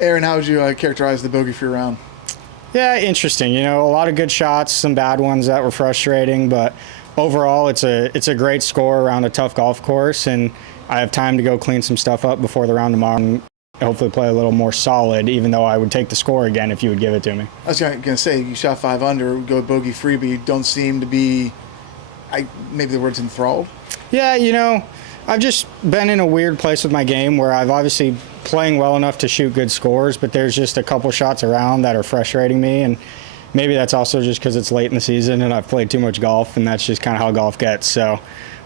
Aaron, how would you characterize the bogey-free round? Yeah, interesting. You know, a lot of good shots, some bad ones that were frustrating, but overall, it's a great score around a tough golf course, and I have time to go clean some stuff up before the round tomorrow and hopefully play a little more solid, even though I would take the score again if you would give it to me. I was going to say, you shot 5 under, go bogey-free, but you don't seem to be, maybe the word's enthralled? Yeah, you know, I've just been in a weird place with my game where I've obviously playing well enough to shoot good scores, but there's just a couple shots around that are frustrating me, and maybe that's also just because it's late in the season and I've played too much golf, and that's just kind of how golf gets. So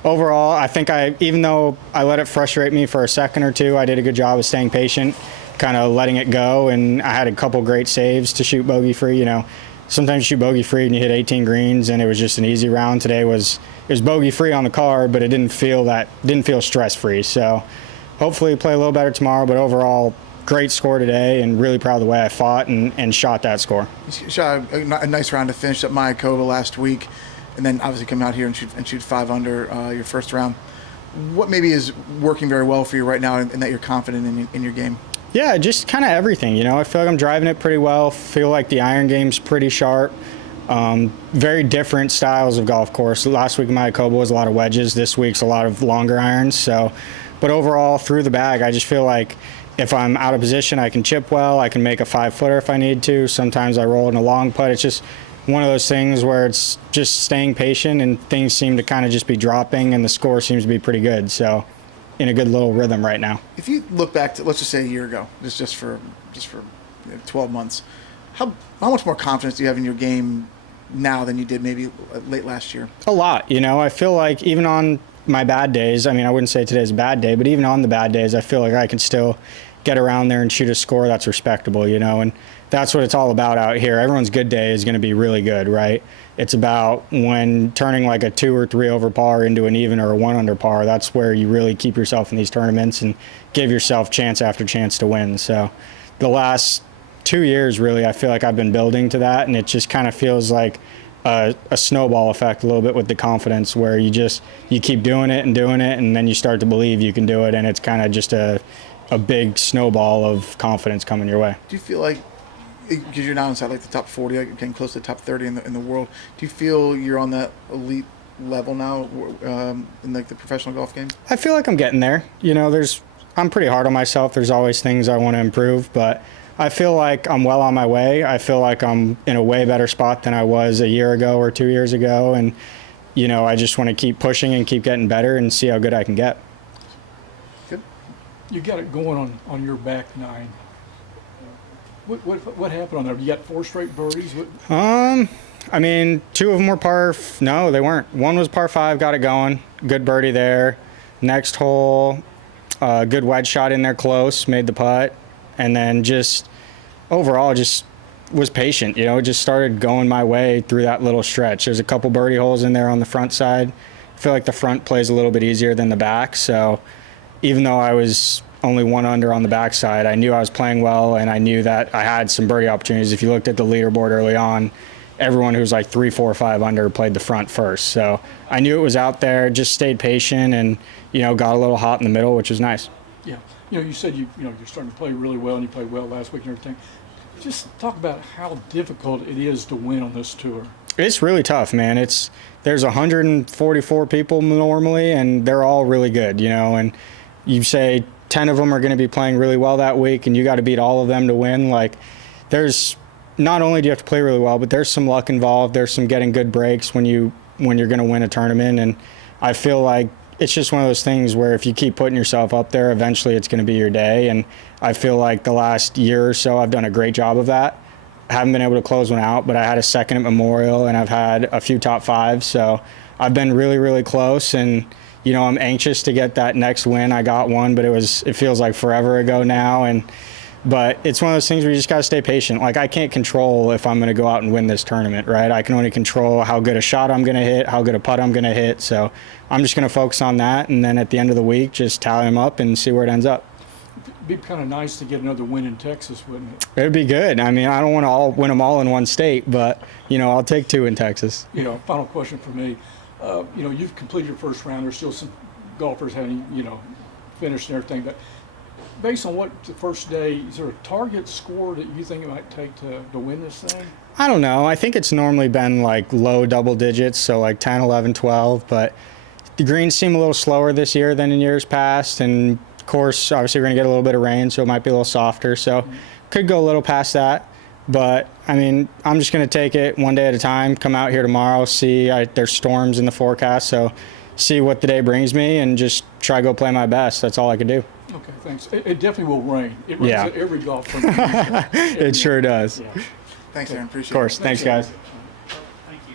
overall, I think even though I let it frustrate me for a second or two, I did a good job of staying patient, kind of letting it go, and I had a couple great saves to shoot bogey-free. You know, sometimes you shoot bogey-free and you hit 18 greens and it was just an easy round. Today it was bogey-free on the card, but it didn't feel stress-free. So hopefully play a little better tomorrow, but overall, great score today and really proud of the way I fought and shot that score. You shot a nice round to finish up Mayakoba last week, and then obviously come out here and shoot 5 under your first round. What maybe is working very well for you right now and that you're confident in your game? Yeah, just kind of everything. You know, I feel like I'm driving it pretty well. Feel like the iron game's pretty sharp. Very different styles of golf course. Last week in Mayakoba was a lot of wedges. This week's a lot of longer irons. So, but overall, through the bag, I just feel like if I'm out of position, I can chip well. I can make a 5-footer if I need to. Sometimes I roll in a long putt. It's just one of those things where it's just staying patient and things seem to kind of just be dropping and the score seems to be pretty good. So in a good little rhythm right now. If you look back to, let's just say a year ago, just for 12 months, how much more confidence do you have in your game now than you did maybe late last year? A lot. You know, I feel like even on my bad days, I mean, I wouldn't say today's a bad day, but even on the bad days, I feel like I can still get around there and shoot a score that's respectable, you know, and that's what it's all about out here. Everyone's good day is going to be really good, right? It's about when turning like a 2 or 3 over par into an even or a 1 under par. That's where you really keep yourself in these tournaments and give yourself chance after chance to win. So the last 2 years, really, I feel like I've been building to that, and it just kind of feels like a snowball effect a little bit with the confidence where you keep doing it, and then you start to believe you can do it, and it's kind of just a big snowball of confidence coming your way. Do you feel like, because you're now inside like the top 40, like getting close to the top 30 in the world, do you feel you're on that elite level now in like the professional golf game? I feel like I'm getting there. You know, I'm pretty hard on myself. There's always things I want to improve, but I feel like I'm well on my way. I feel like I'm in a way better spot than I was a year ago or 2 years ago, and you know, I just want to keep pushing and keep getting better and see how good I can get. Good. You got it going on your back nine. What happened on there? You got 4 straight birdies? I mean, 2 of them were par. No, they weren't. One was par 5, got it going. Good birdie there. Next hole, good wedge shot in there close, made the putt. And then just overall just was patient, you know, just started going my way through that little stretch. There's a couple birdie holes in there on the front side. I feel like the front plays a little bit easier than the back. So even though I was only 1 under on the backside, I knew I was playing well, and I knew that I had some birdie opportunities. If you looked at the leaderboard early on, everyone who was like 3, 4, 5 under played the front first. So I knew it was out there, just stayed patient and, you know, got a little hot in the middle, which was nice. Yeah. You know, you said you're starting to play really well, and you played well last week and everything. Just talk about how difficult it is to win on this tour. It's really tough, man. There's 144 people normally, and they're all really good, you know, and you say 10 of them are going to be playing really well that week, and you got to beat all of them to win. Like, there's not only do you have to play really well, but there's some luck involved. There's some getting good breaks when you're going to win a tournament, and I feel like it's just one of those things where if you keep putting yourself up there, eventually it's going to be your day. And I feel like the last year or so I've done a great job of that. I haven't been able to close one out, but I had a second at Memorial, and I've had a few top 5s. So I've been really, really close, and you know, I'm anxious to get that next win. I got one, but it feels like forever ago now. But it's one of those things where you just got to stay patient. Like, I can't control if I'm going to go out and win this tournament, right? I can only control how good a shot I'm going to hit, how good a putt I'm going to hit. So I'm just going to focus on that, and then at the end of the week, just tally them up and see where it ends up. It'd be kind of nice to get another win in Texas, wouldn't it? It'd be good. I mean, I don't want to win them all in one state, but, you know, I'll take 2 in Texas. You know, final question for me. You know, you've completed your first round. There's still some golfers having, you know, finished and everything, but based on what the first day, is there a target score that you think it might take to win this thing? I don't know. I think it's normally been like low double digits, so like 10, 11, 12, but the greens seem a little slower this year than in years past, and of course, obviously we're going to get a little bit of rain, so it might be a little softer, so could go a little past that. But, I mean, I'm just going to take it one day at a time, come out here tomorrow, see there's storms in the forecast, so see what the day brings me and just try to go play my best. That's all I can do. Okay, thanks. It definitely will rain. It rains Yeah. at every golf tournament. It sure does. Yeah. Thanks, Aaron. Appreciate Of course. it. Thanks, guys. Aaron.